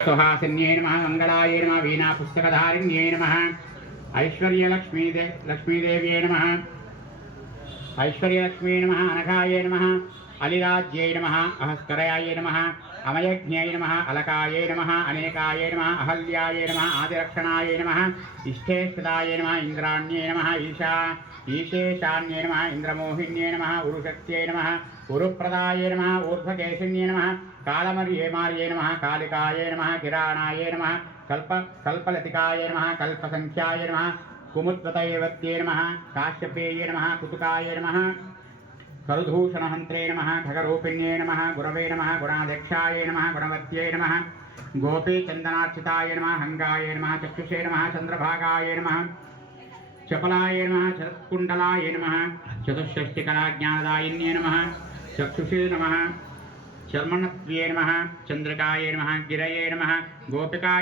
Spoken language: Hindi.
सुहासिन्ये नमः मंगलाय नमः वीणा पुस्तकधारिण्ये नमः लक्ष्मीदेव्ये नमः ऐश्वर्यलक्ष्मी नमः अनघाय नमः अलिराज्ये नमः अहस्कराय नमः अमयज्ञे नमः अलकाय नमः अनेकाय नमः अहल्याय नमः आदिरक्षणाय नमः इष्टेष्टाय नमः इंद्राण्ये नमः ईशेशान्ये नमः इंद्रमोहिन्ये नमः उरुशक्त्यै नमः उरुप्रदाय नमः ऊर्ध्वकेशिन्ये नमः कालमर्येमार्ये नमः कालिकाय नमः किराणाय नमः कल्पलतिकाय नमः कल्पसंख्याय नमः कुमुद्वतैवत्ये नमः काश्यपेये नमः कुतुकाय नमः करुधूषणहन्त्रे नमः खगरूपिण्ये नमः गुरवे नमः गुणाध्यक्षाय नमः गुणवत्ये नमः गोपीचन्दनार्चिताय नमः हंगाय नमः चक्षुषे नमः चन्द्रभागाय नमः चपलाय नमः शरत्कुण्डलाय नमः चतुष्षष्टिकलाज्ञानदायिन्ये नमः चक्षुषे नमः चर्मणत्वे नमः चन्द्रिकाय नमः गिरये नमः गोपिकाय